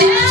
Yeah.